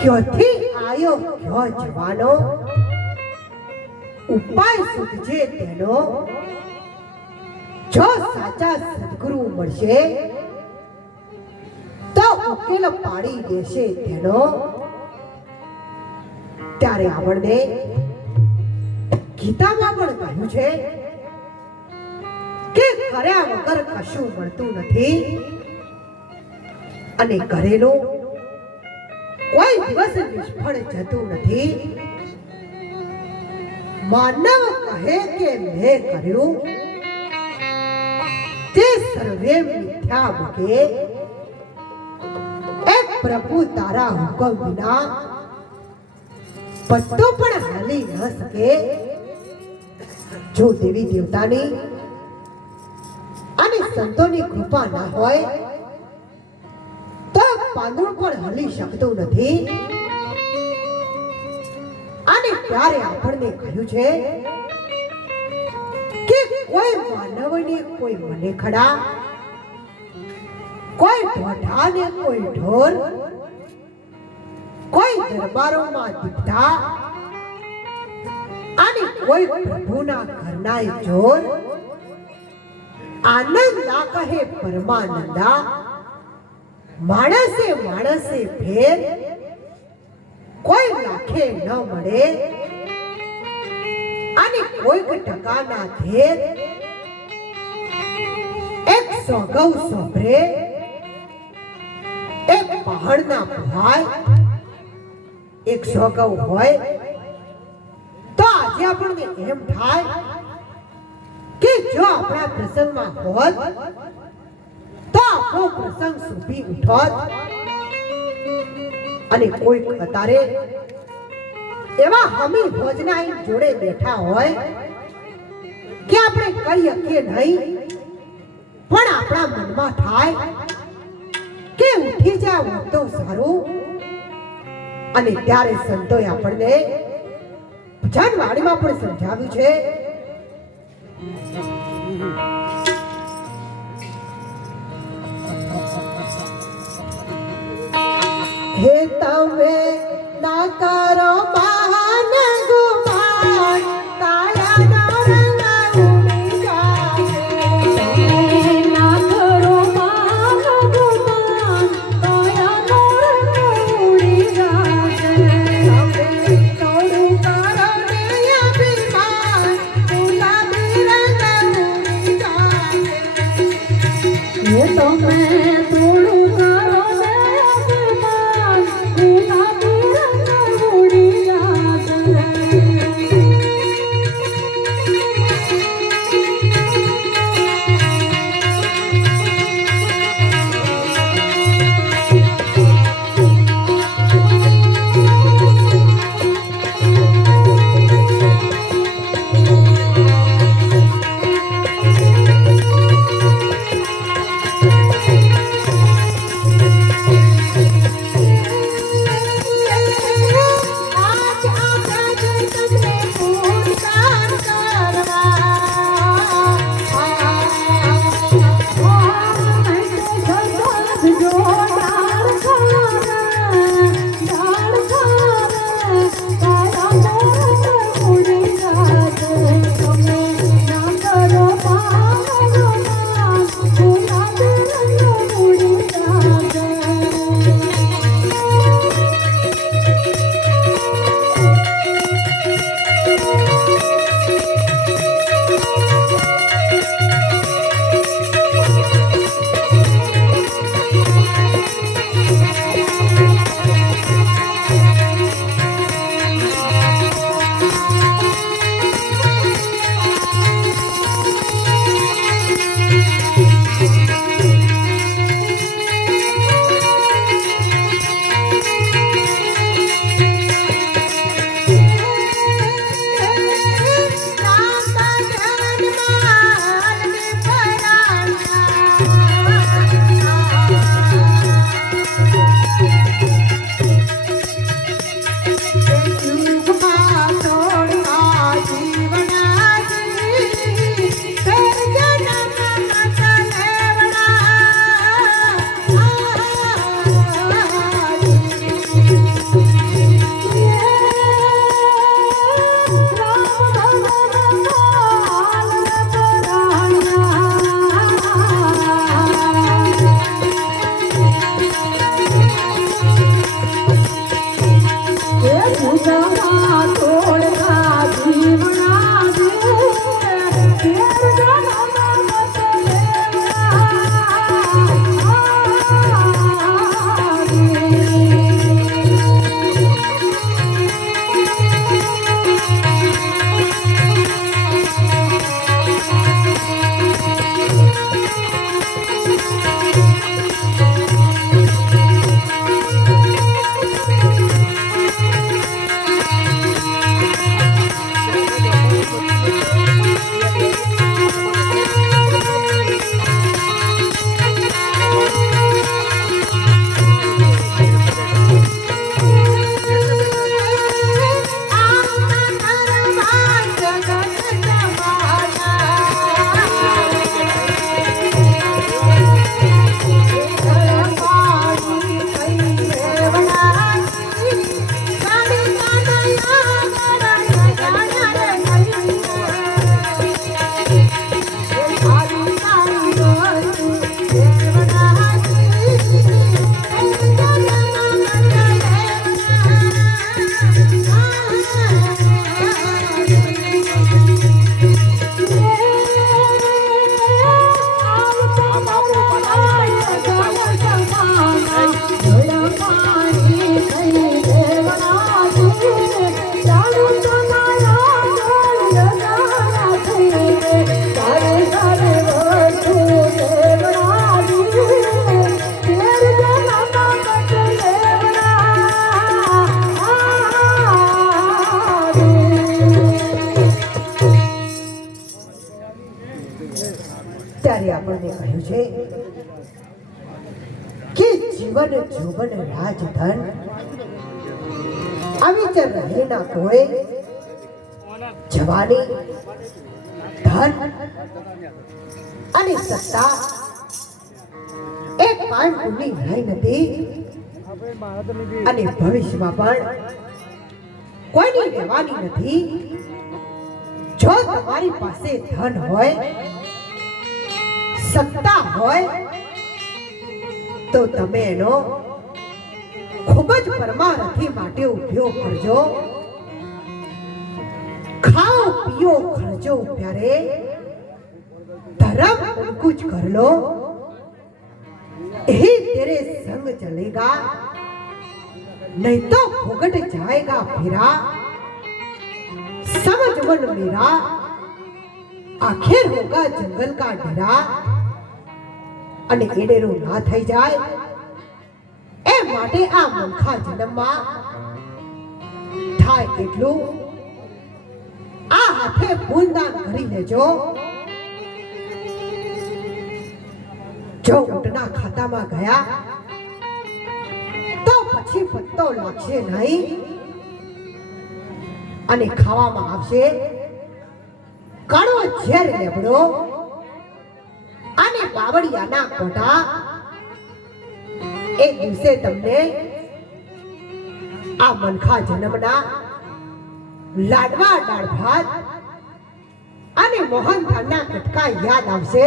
ક્યોથી આયો? ક્યો જવાનો? ઉપાય સુધજે તેનો. જો સાચા સદગુરુ મળશે, તો ઉકેલ પાડી દેશે તેનો. ત્યારે આપણને ગીતામાં પણ કહ્યું છે કે કર્યા વગર કશું મળતું નથી. અને કરેલું કોઈ દિવસ નિષ્ફળ જતું નથી. માનવ કહે કે મેં કર્યું, તે સર્વે મિથ્યા મૂકે. એ પ્રભુ તારા હુકમ વિના પત્તો પણ હાલી ન શકે. જો દેવી દેવતાની અને સંતોની કૃપા ના હોય પાંદડું પણ હલી શકતું નથી. અને ત્યારે આપણને કહ્યું છે કે કોઈ માનવને કોઈ મને ખડા, કોઈ ઢોઢાને કોઈ ઢોર, કોઈ દરબારોમાં દીપતા અને કોઈ પ્રભુના ઘરના જોર આનંદ ના કહે પરમાનંદા માણસે માણસે ભેદ કોઈ લાખે ન મળે. અને કોઈક ટકાના ભેદ એક સોગવ સોભરે એક પહાડના ભાઈ એક સોગવ હોય, તો આજે આપણને એમ થાય કે જો આપણા પ્રસંગમાં હોત તો પ્રસંગ શોભી ઉઠોત અને કોઈ કતારે એવા હમી ભોજના જોડે બેઠા હોય કે આપણે કહી શકીએ નહીં, પણ આપણા મનમાં થાય કે ઉઠી જા તો સારું. અને ત્યારે સંતોએ આપણને ભજનવાડીમાં પણ સમજાવ્યું છે છે કે જીવન જોવન રાજધન, આવી જ રહે ના જવાની ધન અને સત્તા એક કાંઈ પૂરી રહી નથી અને ભવિષ્યમાં પણ કોઈની રહેવાની નથી. જો તમારી પાસે ધન હોય સત્તા હોય તો તમે એનો ખૂબ જ પરમારથી માટે ઉપયોગ કરજો ખાઓ પીઓ ખર્ચો પ્યારે धर्म कुछ कर लो ही तेरे संग चलेगा नहीं तो भुगट जाएगा फिरा समझ मन मेरा आखिर होगा जंगल का डेरा અને એડેરો ના થઈ જાય, એ માટે આ મનખા જન્મમાં થાય કેટલું આ હાથે ફૂલદાન કરી લેજો. જો ઊંટના ખાતામાં ગયા, તો પછી પત્તો લાગશે નહીં. અને ખાવામાં આવશે કાળો ઝેર લેબડો બાવળિયાના કોઠા એ દિવસે તમને આ મનખા જન્મના લાડવા દાળ ભાત અને મોહનથાળના કટકા યાદ આવશે.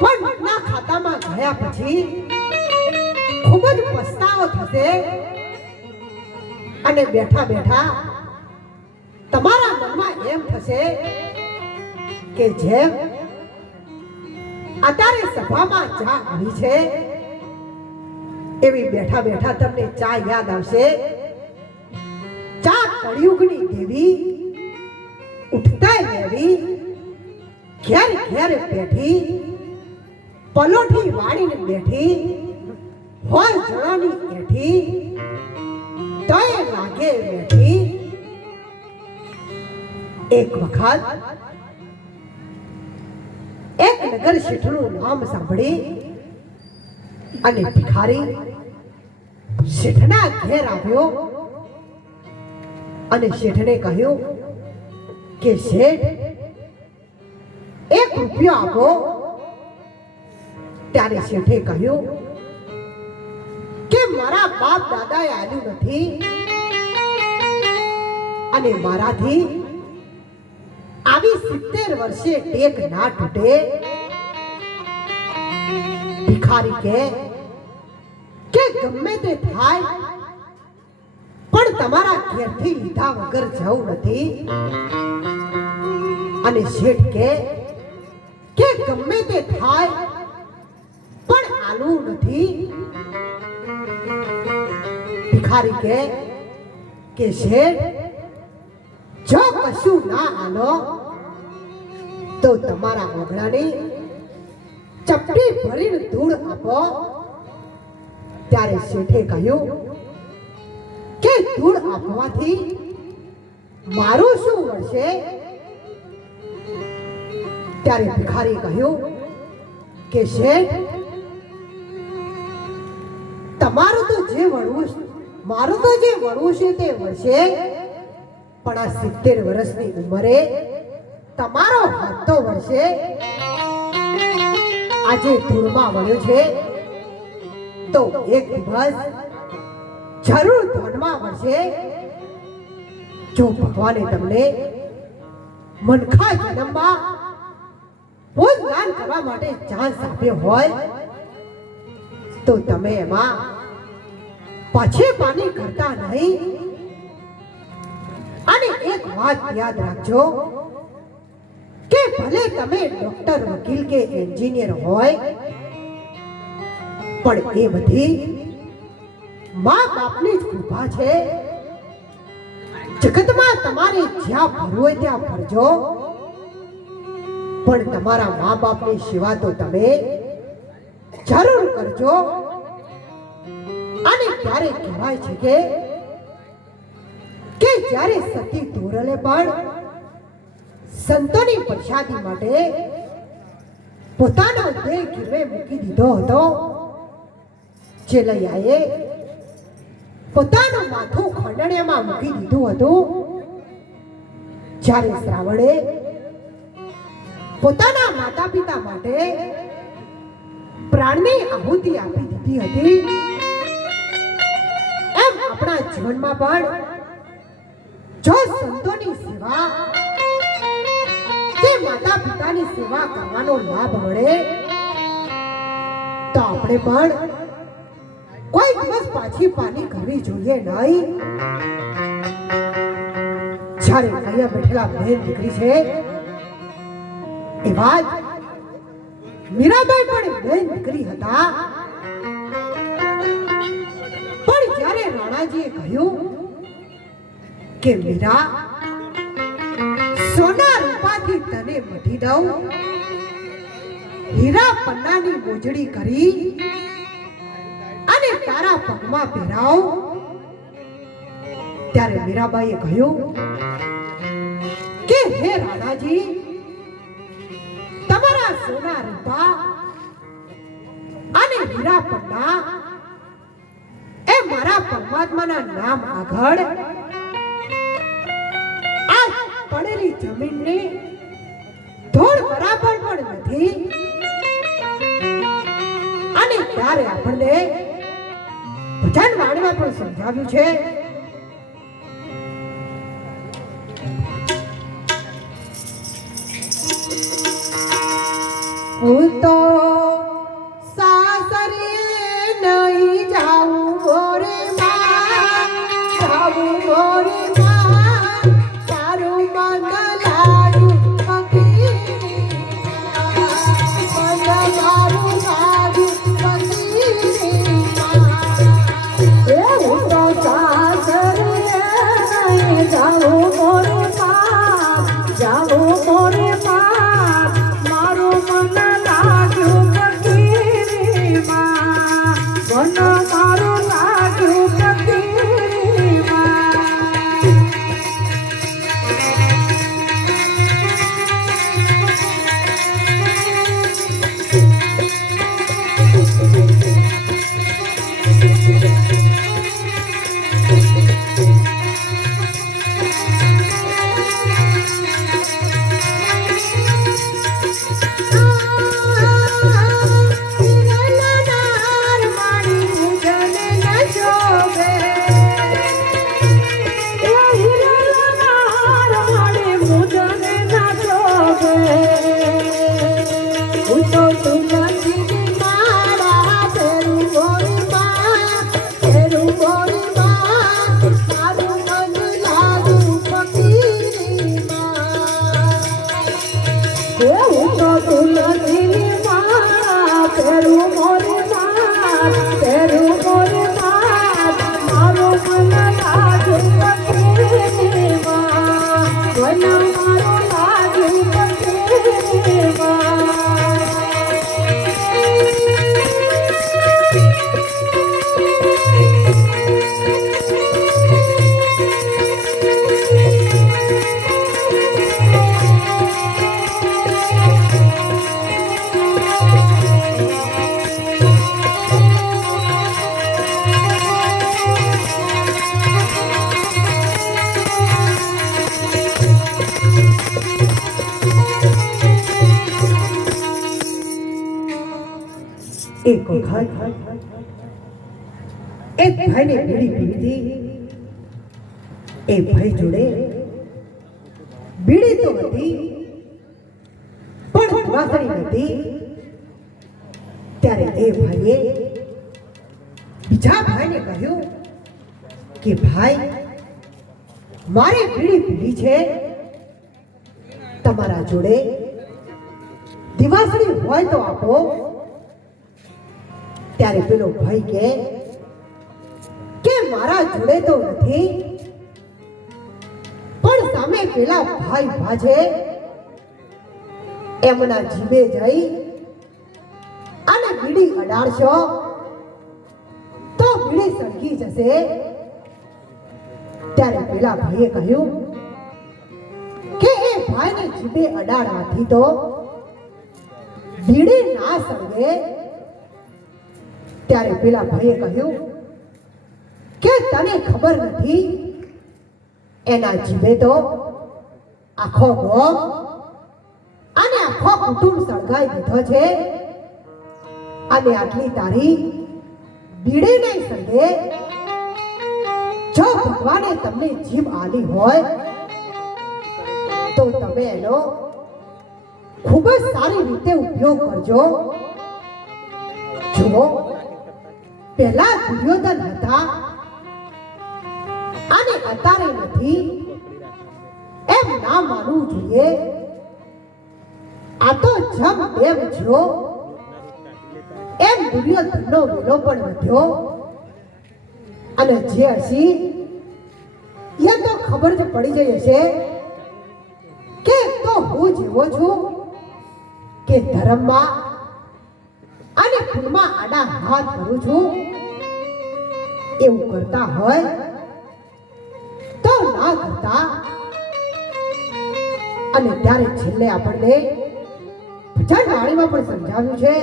પણ મનના ખાતામાં ગયા પછી ખૂબ જ પસ્તાવો થશે અને બેઠા બેઠા તમારા મનમાં એમ થશે કે જેમ અત્યારે સભામાં ચા આવી છે. એવી બેઠા બેઠા તમને ચા યાદ આવશે. ચા કળિયુગની દેવી ઉઠતા લેવી, ઘેર ઘેર બેઠી, પલોઠી વાળીને બેઠી, હોય જણાની બેઠી તય લાગે બેઠી. એક વખત નગર શેઠનું નામ સાંભળી અને ભિખારી શેઠના ઘેર આવ્યો અને શેઠને કહ્યું કે, શેઠ, એક રૂપિયો આપો. ત્યારે શેઠે કહ્યું કે, મારા બાપ દાદાએ આલ્યું નથી અને મારાથી આવી સિત્તેર વર્ષે ટેક ના તૂટે. ભિખારી કે? કે ગમે તે થાય, પણ તમારા ઘેરથી લીધા વગર જવું નથી? અને શેઠ કે કે ગમે તે થાય, પણ આલું નથી? ભિખારી કે કે શેઠ, જો કશું ના આલો, તો તમારા મોગળાની ચપટી ભરીને ધૂળ આપો. ત્યારે શેઠે કહ્યું, કે ધૂળ આપવાથી મારું શું વળશે? ત્યારે ભિખારી કહ્યું, કે શેઠ, તમારું તો જે વળવું મારું તો જે વળવું છે તે વળશે, પણ આ સિત્તેર વર્ષની ઉંમરે તમારો હાથ તો વળશે આજે ધૂળમાં વળ્યો છે. તો એક દિવસ જરૂર ધનમાં વળશે. જો ભગવાને તમને મનખા જન્મમાં દાન કરવા માટે ચાન્સ આપ્યો હોય, તો તમે એમાં પાછી પાની કરતા નહીં. અને એક વાત યાદ રાખજો. કે ભલે તમે ડોક્ટર, વકીલ કે એન્જિનિયર હોય, પણ એ બધી મા બાપની જ કૃપા છે. જગતમાં તમારે જ્યાં ફરવું હોય ત્યાં ફરજો. પણ તમારા મા બાપની સેવા તો તમે જરૂર કરજો. અને ત્યારે કહેવાય છે કે કે જ્યારે સતી તોરલે પણ સંતોની પ્રસાદી માટે પોતાનો દેહ ગીરવે મૂકી દીધો હતો. ચેલૈયાએ પોતાનું માથું ખંડણીયામાં મૂકી દીધું હતું. જ્યારે શ્રાવણે પોતાના માતા પિતા માટે પ્રાણની આહુતિ આપી દીધી હતી. એમ આપણા જીવનમાં પણ જો સંતોની સેવા માતા પિતાની સેવા કરવાનો લાભ મળે? તો આપણે પણ કોઈ દિવસ પાછી પાની કરવી જોઈએ નહીં. જ્યારે અહીંયા બેઠેલા બેન દીકરી છે, એવા જ મીરાબાઈ પણ બેન દીકરી હતા. પણ જ્યારે રાણાજીએ કહ્યું કે મીરા સોના રૂપાથી તને મઢી દઉં. હીરા પન્નાની મોજડી કરી અને તારા પગમાં પહેરાવ. ત્યારે મીરાબાઈએ કહ્યું, કે હે રાણાજી, તમારા સોના રૂપા અને હીરા પન્ના એ મારા પરમાત્માના નામ આગળ પડેલી જમીનની ધૂળ બરાબર પણ નથી. અને ત્યારે આપણને ભજન માણવા પણ સમજાવ્યું છે એ ભાઈ જોડે બીડી તો હતી, પણ વાસણી હતી ત્યારે એ ભાઈએ બીજા ભાઈને કહ્યું કે, ભાઈ, મારે બીડી પીવી છે. તમારા જોડે દિવાસળી હોય તો આપો. ત્યારે પેલો ભાઈ કે કે મારા જોડે તો નથી સામે પેલા ભાઈ ભાજે એમના જીભે જઈ અને બીડી અડાડશો, તો બીડી સળગી જશે. ત્યારે પેલા ભાઈએ કહ્યું કે એ ભાઈને જીભે અડાડવાથી તો બીડી ના સળગે ત્યારે પેલા ભાઈએ કહ્યું કે તને ખબર નથી એના જીવે તો આખો ગોમ અને આખો કુટુંબ સળગાઈ દીધો છે. અને આટલી તારી બીડે નહીં સળગે જો ભગવાને તમને જીભ આલી હોય, તો તમે એનો ખૂબ જ સારી રીતે ઉપયોગ કરજો. જુઓ, પહેલા દુર્યોધન હતા અને અત્યારે નથી. એમ ના માનવું જોઈએ. આ તો જમ દેવ છો. એમ દુર્યોધનનો વેલો પણ વધ્યો. અને જે હસી એ તો ખબર જ પડી જઈ હશે કે તો હું જેવો છું કે ધર્મમાં અને ફૂલમાં આડા હાથ કરું છું. એવું કરતા હોય તો ના કરતા. અને ત્યારે છેલ્લે આપણને ભજન વાણીમાં પણ સમજાવ્યું છે.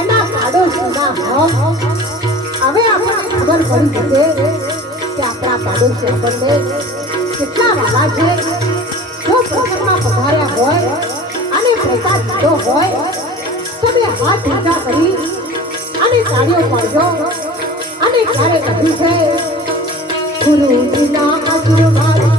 એના સોના હો. હવે આપણે ખબર પડી જશે કે આપણા પાડોશી આપણને કેટલા વાલા છે, જો પ્રસંગમાં પધાર્યા હોય અને પ્રસાદ લીધો હોય તો બે હાથ ઊંચા કરી અને તાળીઓ પાડજો. અને ક્યારે કહ્યું છે? ગુરુજીના આશીર્વાદ. અમને